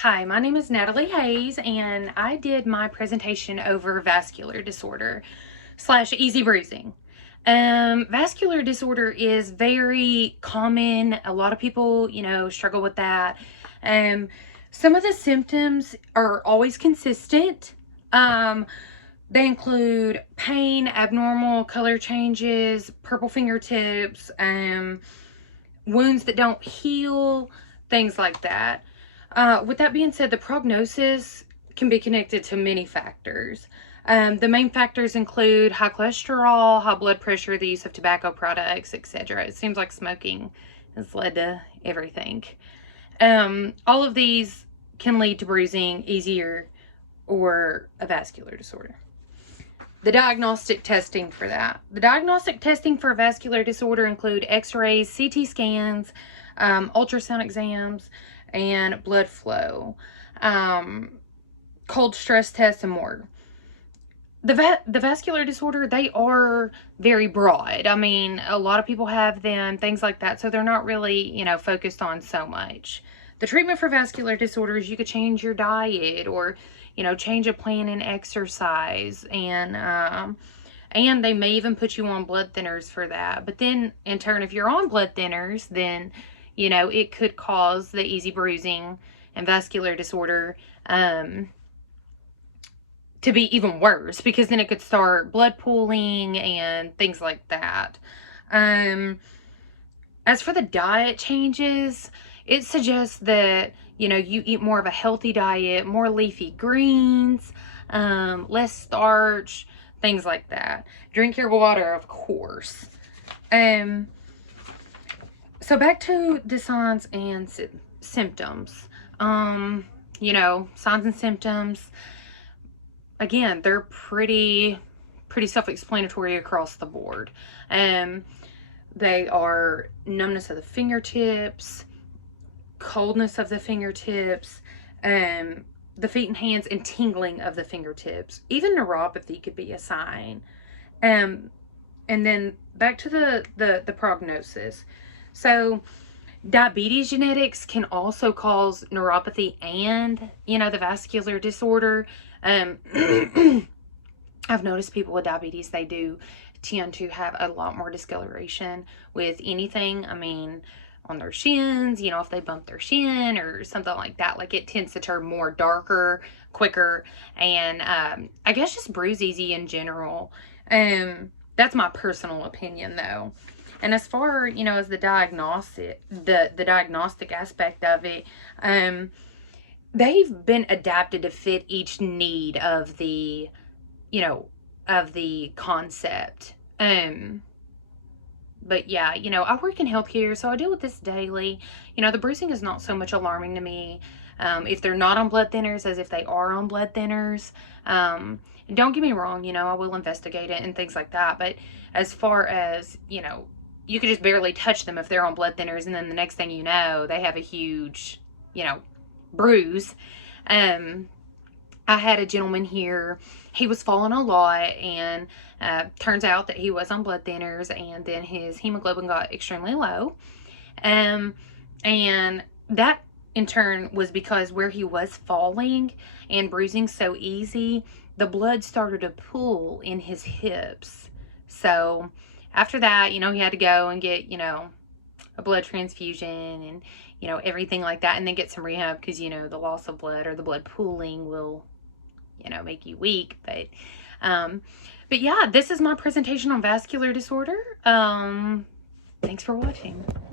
Hi, my name is Natalie Hayes, and I did my presentation over vascular disorder / easy bruising. Vascular disorder is very common. A lot of people, struggle with that. Um, some of the symptoms are always consistent. They include pain, abnormal color changes, purple fingertips, wounds that don't heal, things like that. With that being said, the prognosis can be connected to many factors. The main factors include high cholesterol, high blood pressure, the use of tobacco products, etc. It seems like smoking has led to everything. All of these can lead to bruising, easier, or a vascular disorder. The diagnostic testing for that. The diagnostic testing for vascular disorder include x-rays, CT scans, ultrasound exams, and blood flow, cold stress tests, and more. The vascular disorder, they are very broad. I mean, a lot of people have them, things like that, so they're not really, focused on so much. The treatment for vascular disorders, you could change your diet or, change a plan in exercise, and they may even put you on blood thinners for that. But then, in turn, if you're on blood thinners, then, it could cause the easy bruising and vascular disorder to be even worse, because then it could start blood pooling and things like that. As for the diet changes, it suggests that, you eat more of a healthy diet, more leafy greens, less starch, things like that. Drink your water, of course. So back to the signs and symptoms. Signs and symptoms. Again, they're pretty self-explanatory across the board. They are numbness of the fingertips, coldness of the fingertips, the feet and hands, and tingling of the fingertips. Even neuropathy could be a sign. And then back to the prognosis. So diabetes genetics can also cause neuropathy and, the vascular disorder. I've noticed people with diabetes, they do tend to have a lot more discoloration with anything. I mean, on their shins, if they bump their shin or something like that, like it tends to turn more darker, quicker, and I guess just bruise easy in general. That's my personal opinion, though. And as far, as the diagnostic aspect of it, they've been adapted to fit each need of the, concept. But yeah, I work in healthcare, so I deal with this daily. The bruising is not so much alarming to me if they're not on blood thinners as if they are on blood thinners. Don't get me wrong, I will investigate it and things like that. But as far as, you could just barely touch them if they're on blood thinners, and then the next thing you know, they have a huge, bruise. I had a gentleman here, he was falling a lot, and turns out that he was on blood thinners, and then his hemoglobin got extremely low. And that in turn was because where he was falling and bruising so easy, the blood started to pool in his hips. So after that, he had to go and get, a blood transfusion and, everything like that, and then get some rehab, because, the loss of blood or the blood pooling will, make you weak. But yeah, this is my presentation on vascular disorder. Thanks for watching.